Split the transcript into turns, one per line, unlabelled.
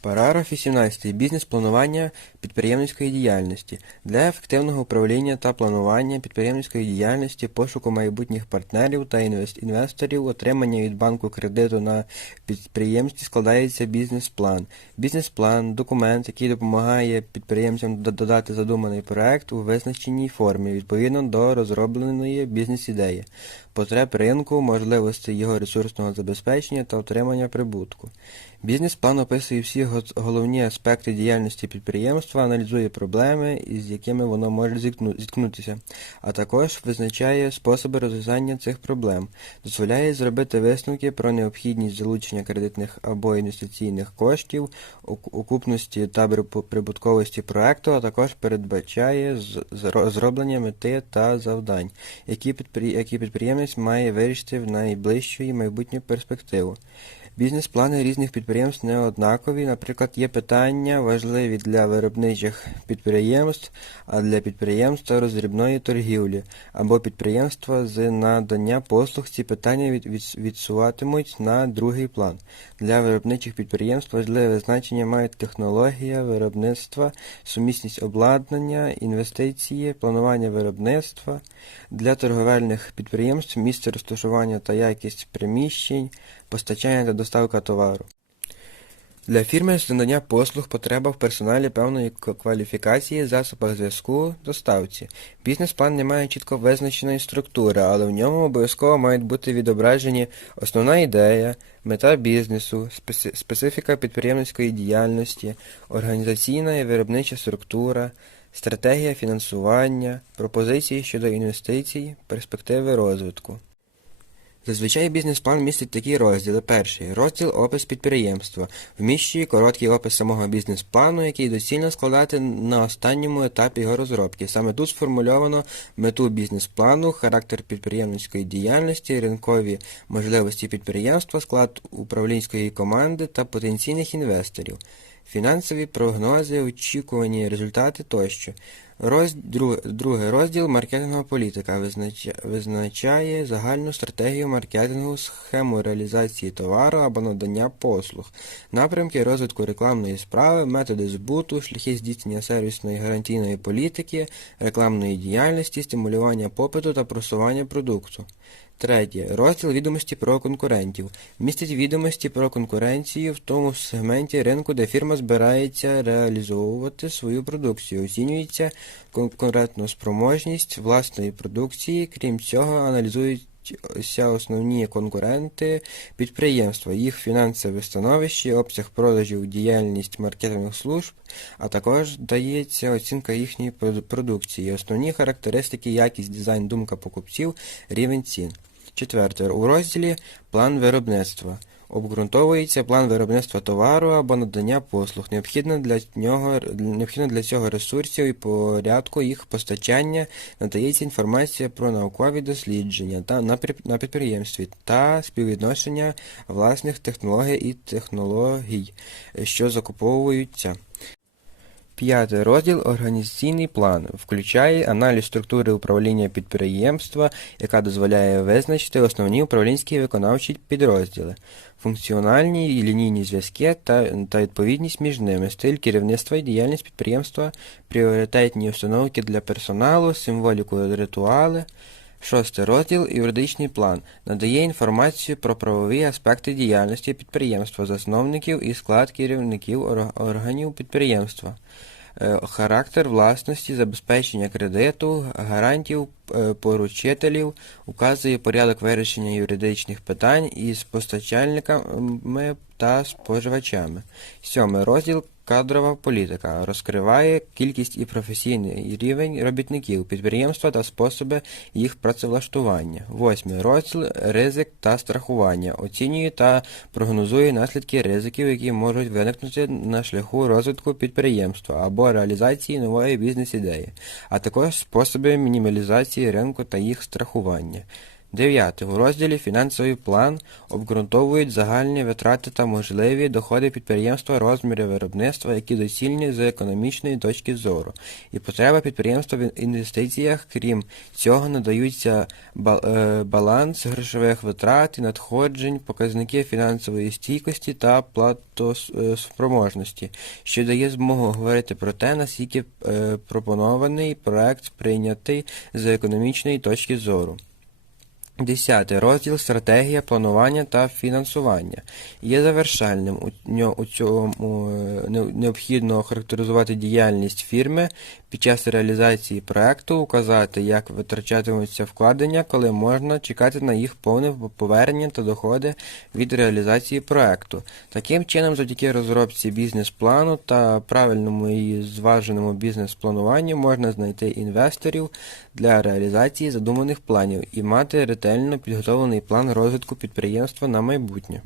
Параграф 18. Бізнес-планування підприємницької діяльності. Для ефективного управління та планування підприємницької діяльності, пошуку майбутніх партнерів та інвесторів, отримання від банку кредиту на підприємстві складається бізнес-план. Бізнес-план – документ, який допомагає підприємцям додати задуманий проект у визначеній формі відповідно до розробленої бізнес-ідеї, потреб ринку, можливостей його ресурсного забезпечення та отримання прибутку. Бізнес-план описує всі головні аспекти діяльності підприємства, аналізує проблеми, із якими воно може зіткнутися, а також визначає способи розв'язання цих проблем, дозволяє зробити висновки про необхідність залучення кредитних або інвестиційних коштів, оку- окупності та прибутковості проекту, а також передбачає зроблення мети та завдань, які, підпри- які має вирішити в найближчу і майбутню перспективу. Бізнес-плани різних підприємств не однакові. Наприклад, є питання важливі для виробничих підприємств, а для підприємства роздрібної торгівлі або підприємства з надання послуг ці питання від, від, відсуватимуть на другий план. Для виробничих підприємств важливе значення мають технологія виробництва, сумісність обладнання, інвестиції, планування виробництва. Для торговельних підприємств місце розташування та якість приміщень, постачання та доставка товару. Для фірми з надання послуг потреба в персоналі певної кваліфікації, засобах зв'язку, доставці. Бізнес-план не має чітко визначеної структури, але в ньому обов'язково мають бути відображені основна ідея, мета бізнесу, специ- специфіка підприємницької діяльності, організаційна і виробнича структура, стратегія фінансування, пропозиції щодо інвестицій, перспективи розвитку. Зазвичай бізнес-план містить такі розділи. Перший розділ опис підприємства, вміщує короткий опис самого бізнес-плану, який доцільно складати на останньому етапі його розробки. Саме тут сформульовано мету бізнес-плану, характер підприємницької діяльності, ринкові можливості підприємства, склад управлінської команди та потенційних інвесторів, фінансові прогнози, очікувані результати тощо. Роз... Другий розділ маркетингова політика визнача... визначає загальну стратегію маркетингу, схему реалізації товару або надання послуг, напрямки розвитку рекламної справи, методи збуту, шляхи здійснення сервісної гарантійної політики, рекламної діяльності, стимулювання попиту та просування продукту. Третє. Розділ відомості про конкурентів. Містить відомості про конкуренцію в тому сегменті ринку, де фірма збирається реалізовувати свою продукцію. Оцінюється конкурентну спроможність власної продукції. Крім цього, аналізуються основні конкуренти підприємства, їх фінансове становище, обсяг продажів, діяльність маркетингових служб, а також дається оцінка їхньої продукції, основні характеристики, якість, дизайн, думка покупців, рівень цін. Четверте. У розділі План виробництва. Обґрунтовується план виробництва товару або надання послуг. Необхідно для нього необхідно для цього ресурсів і порядку їх постачання. Надається інформація про наукові дослідження та на на підприємстві та співвідношення власних технологій і технологій, що закуповуються. П'ятий розділ Організаційний план включає аналіз структури управління підприємства, яка дозволяє визначити основні управлінські і виконавчі підрозділи, функціональні і лінійні зв'язки та, та відповідність між ними, стиль керівництва і діяльність підприємства, пріоритетні установки для персоналу, символіку ритуали. Шостий розділ Юридичний план надає інформацію про правові аспекти діяльності підприємства, засновників і склад керівників органів підприємства, Е, характер власності, забезпечення кредиту, гарантів, е, поручителів, указує порядок вирішення юридичних питань із постачальниками та споживачами. Сьомий розділ Кадрова політика розкриває кількість і професійний рівень робітників підприємства та способи їх працевлаштування. Восьмий розділ ризик та страхування оцінює та прогнозує наслідки ризиків, які можуть виникнути на шляху розвитку підприємства або реалізації нової бізнес-ідеї, а також способи мінімалізації ринку та їх страхування. 9. У розділі Фінансовий план обґрунтовують загальні витрати та можливі доходи підприємства, розміри виробництва, які доцільні з економічної точки зору, і потреба підприємства в інвестиціях. Крім цього, надаються е, баланс грошових витрат і надходжень, показники фінансової стійкості та платоспроможності, що дає змогу говорити про те, наскільки е, пропонований проект сприйнятий з економічної точки зору. 10. Розділ Стратегія планування та фінансування є завершальним. У, цьому е, необхідно охарактеризувати діяльність фірми під час реалізації проекту, указати, як витрачатимуться вкладення, коли можна чекати на їх повне повернення та доходи від реалізації проекту. Таким чином, завдяки розробці бізнес-плану та правильному і зваженому бізнес-плануванню можна знайти інвесторів для реалізації задуманих планів і мати ретельно підготовлений план розвитку підприємства на майбутнє.